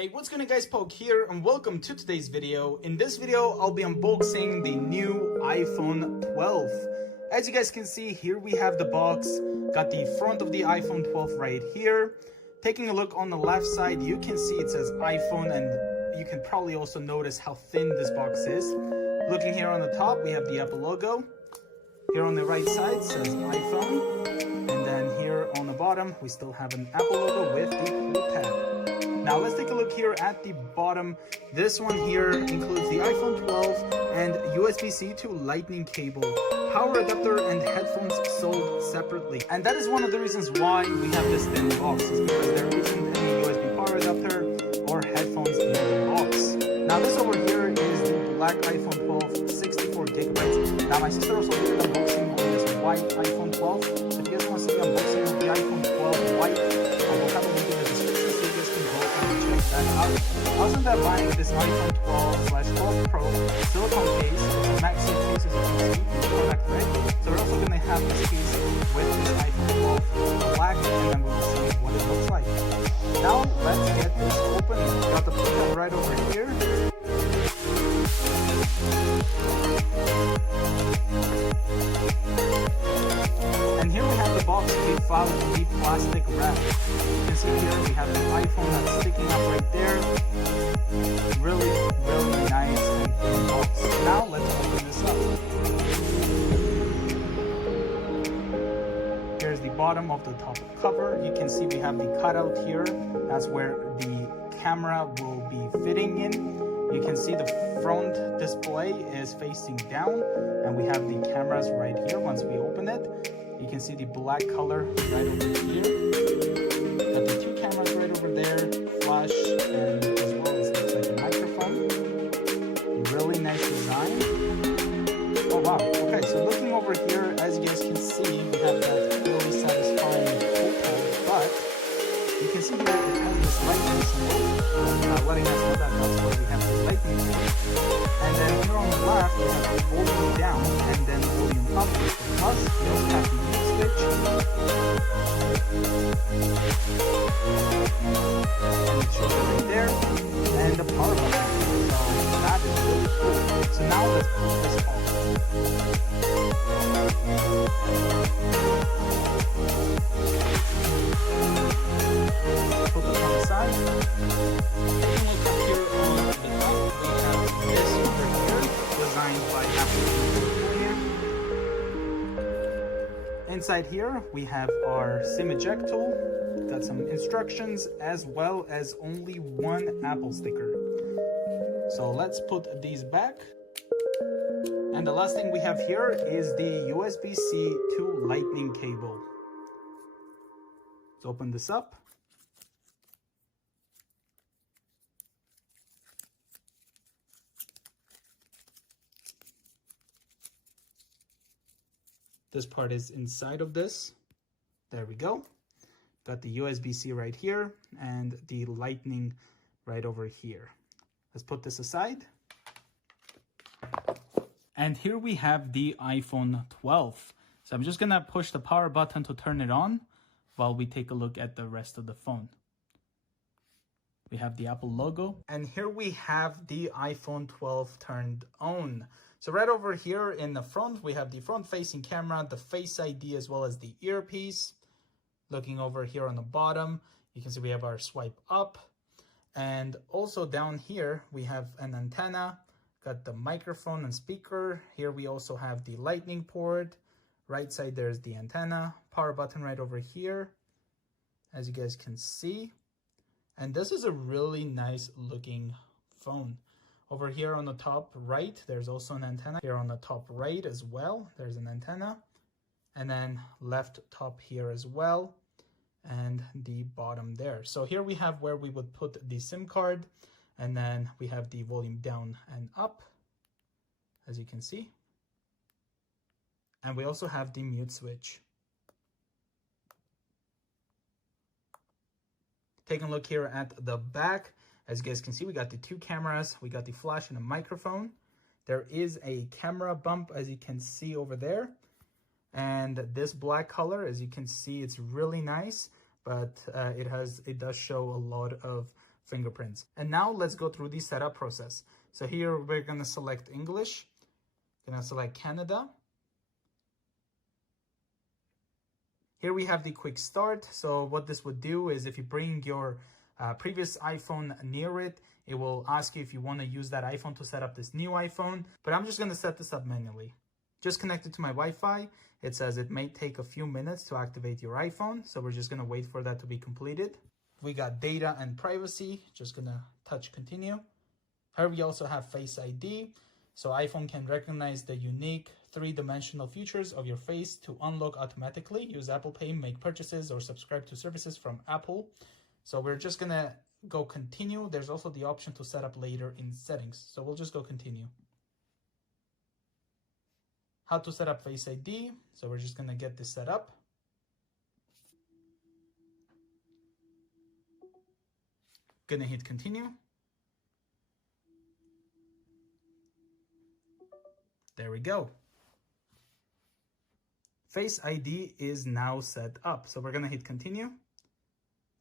Hey, what's going on guys, Poke here and welcome to today's video. In this video, I'll be unboxing the new iPhone 12. As you guys can see, here we have the box. Got the front of the iPhone 12 right here. Taking a look on the left side, you can see it says iPhone, and you can probably also notice how thin this box is. Looking here on the top, we have the Apple logo. Here on the right side says iPhone. And then here on the bottom, we still have an Apple logo with the pull tab. Now let's take a look here at the bottom. This one here includes the iPhone 12 and USB-C to Lightning cable, power adapter, and headphones sold separately. And that is one of the reasons why we have this thin box, is because there isn't any USB power adapter or headphones in the box. Now this over here is the black iPhone 12, 64 gigabytes. Now my sister also did an unboxing on this white iPhone 12. So if you guys want to see the unboxing of the iPhone 12 white, I will have a link in the description so you guys can go and check that out. I was ended up buying this iPhone 12/12 Pro silicone case. It's a MagSafe case, as you can see, in product red. So we're also going to have this case with this iPhone 12 black, and then we'll see what it looks like. Now let's get this open. Got the pickup right over here. And here we have the box without the plastic wrap. You can see here we have the iPhone that's sticking up right there. Really nice and thin box. Now let's open this up. Here's the bottom of the top cover. You can see we have the cutout here. That's where the camera will be fitting in. You can see the front display is facing down, and we have the cameras right here. Once we open it, you can see the black color right over here. Got the two cameras right over there, flash, and as well as looks like a microphone. Really nice design. Oh wow, okay, so looking over here, as you guys can see, we have that really satisfying pull tab, but you can see here it has this lightning symbol, letting us know that that's where we have the lightning port. And then here on the left, we have the volume down and then volume up with the plus. We also have the mute switch. And it shows it right there. And the power button. So that is really cool. So now let's put this off. Put this on the side. Taking a look up here on the top, we have this over here, designed by Apple. Inside here, we have our SIM eject tool. Got some instructions as well as only one Apple sticker. So let's put these back. And the last thing we have here is the USB-C to Lightning cable. Let's open this up. This part is inside of this. There we go. Got the USB-C right here and the Lightning right over here. Let's put this aside. And here we have the iPhone 12. So I'm just gonna push the power button to turn it on while we take a look at the rest of the phone. We have the Apple logo. And here we have the iPhone 12 turned on. So right over here in the front, we have the front-facing camera, the Face ID, as well as the earpiece. Looking over here on the bottom, you can see we have our swipe up. And also down here, we have an antenna, got the microphone and speaker. Here we also have the Lightning port. Right side, there's the antenna. Power button right over here, as you guys can see. And this is a really nice looking phone. Over here on the top right, there's also an antenna. Here on the top right as well, there's an antenna. And then left top here as well, and the bottom there. So here we have where we would put the SIM card, and then we have the volume down and up, as you can see. And we also have the mute switch. Taking a look here at the back, as you guys can see, we got the two cameras, we got the flash and a microphone. There is a camera bump, as you can see over there. And this black color, as you can see, it's really nice, but it does show a lot of fingerprints. And now let's go through the setup process. So here we're gonna select English, gonna select Canada. Here we have the quick start. So what this would do is if you bring your previous iPhone near it, it will ask you if you want to use that iPhone to set up this new iPhone. But I'm just going to set this up manually. Just connected to my Wi-Fi. It says it may take a few minutes to activate your iPhone. So we're just going to wait for that to be completed. We got data and privacy. Just going to touch continue. Here we also have Face ID. So iPhone can recognize the unique three-dimensional features of your face to unlock automatically. Use Apple Pay, make purchases, or subscribe to services from Apple. So we're just gonna go continue. There's also the option to set up later in settings. So we'll just go continue. How to set up Face ID. So we're just gonna get this set up. Gonna hit continue. There we go. Face ID is now set up. So we're gonna hit continue.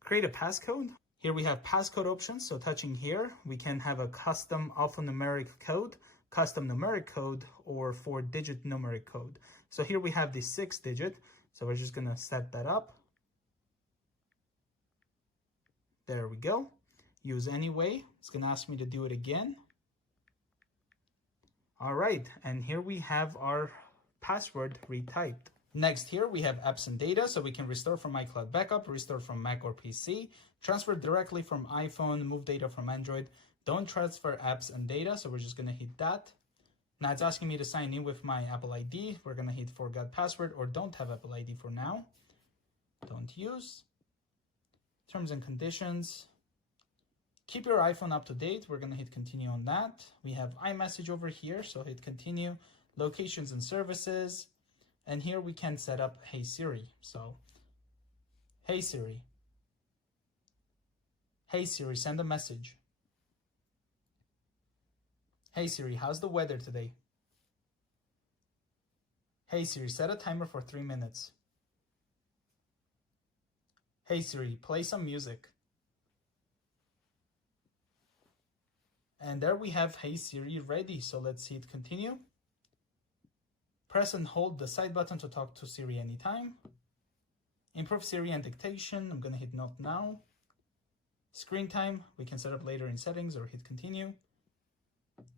Create a passcode. Here we have passcode options. So touching here, we can have a custom alphanumeric code, custom numeric code, or 4-digit numeric code. So here we have the 6-digit. So we're just gonna set that up. There we go. Use anyway. It's gonna ask me to do it again. All right, and here we have our password retyped. Next here we have apps and data, so we can restore from iCloud backup, restore from Mac or PC, transfer directly from iPhone, move data from Android. Don't transfer apps and data, so we're just gonna hit that. Now it's asking me to sign in with my Apple ID. We're gonna hit forgot password or don't have Apple ID for now. Don't use. Terms and conditions. Keep your iPhone up to date. We're gonna hit continue on that. We have iMessage over here, so hit continue. Locations and services. And here we can set up Hey Siri. So, Hey Siri. Hey Siri, send a message. Hey Siri, how's the weather today? Hey Siri, set a timer for 3 minutes. Hey Siri, play some music. And there we have Hey Siri ready. So let's hit continue. Press and hold the side button to talk to Siri anytime. Improve Siri and dictation. I'm gonna hit not now. Screen time, we can set up later in settings or hit continue.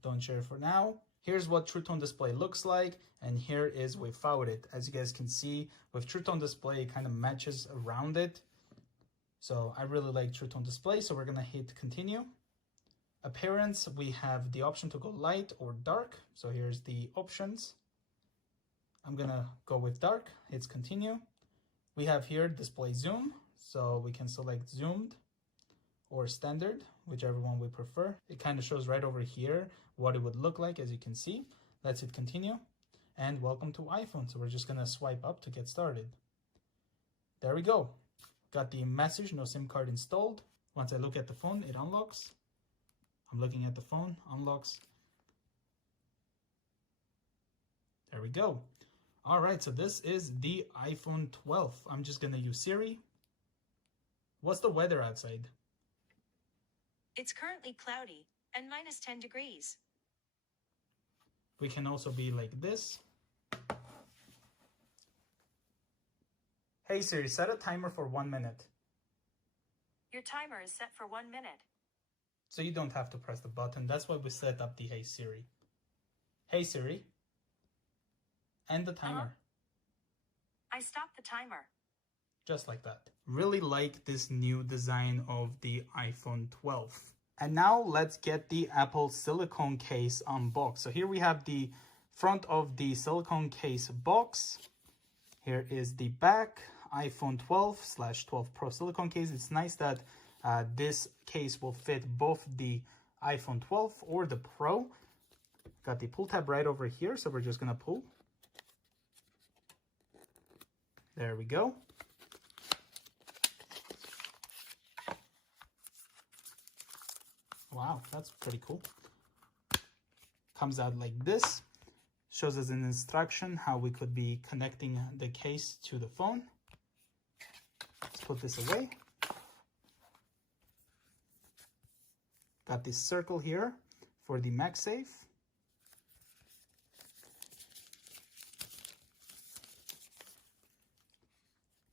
Don't share for now. Here's what True Tone Display looks like, and here is without it. As you guys can see, with True Tone Display, it kind of matches around it. So I really like True Tone Display, so we're gonna hit continue. Appearance, we have the option to go light or dark. So here's the options. I'm gonna go with dark, hit continue. We have here display zoom, so we can select zoomed or standard, whichever one we prefer. It kind of shows right over here what it would look like, as you can see. Let's hit continue. And welcome to iPhone. So we're just gonna swipe up to get started. There we go. Got the message, no SIM card installed. Once I look at the phone, it unlocks. I'm looking at the phone, unlocks. There we go. All right, so this is the iPhone 12. I'm just gonna use Siri. What's the weather outside? It's currently cloudy and minus 10 degrees. We can also be like this. Hey Siri, set a timer for 1 minute. Your timer is set for 1 minute. So you don't have to press the button. That's why we set up the Hey Siri. Hey Siri, end the timer. I stopped the timer. Just like that. Really like this new design of the iPhone 12. And now let's get the Apple silicone case unboxed. So here we have the front of the silicone case box. Here is the back, iPhone 12/12 Pro silicone case. It's nice that this case will fit both the iPhone 12 or the Pro. Got the pull tab right over here, so we're just gonna pull. There we go. Wow, that's pretty cool. Comes out like this. Shows us an instruction how we could be connecting the case to the phone. Let's put this away. Got this circle here for the MagSafe.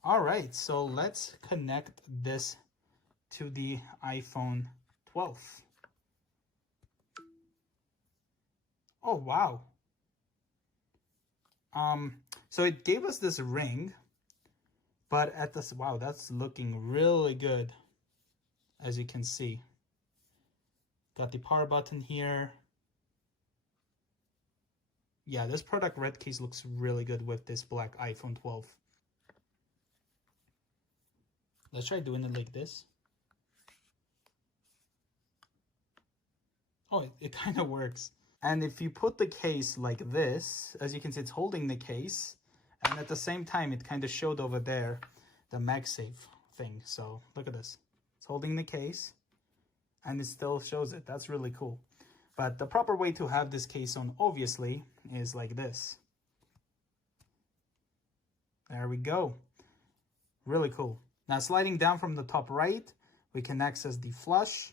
All right, so let's connect this to the iPhone 12. Oh, wow. So it gave us this ring, but at this, wow, that's looking really good, as you can see. Got the power button here. Yeah, this product red case looks really good with this black iPhone 12. Let's try doing it like this. Oh, it kind of works. And if you put the case like this, as you can see, it's holding the case. And at the same time, it kind of showed over there the MagSafe thing. So look at this. It's holding the case and it still shows it. That's really cool. But the proper way to have this case on, obviously, is like this. There we go. Really cool. Now sliding down from the top right, we can access the flush.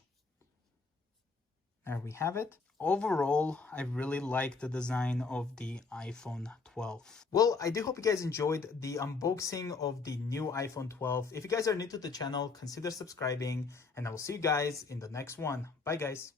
There we have it. Overall, I really like the design of the iPhone 12. Well, I do hope you guys enjoyed the unboxing of the new iPhone 12. If you guys are new to the channel, consider subscribing, and I will see you guys in the next one. Bye, guys.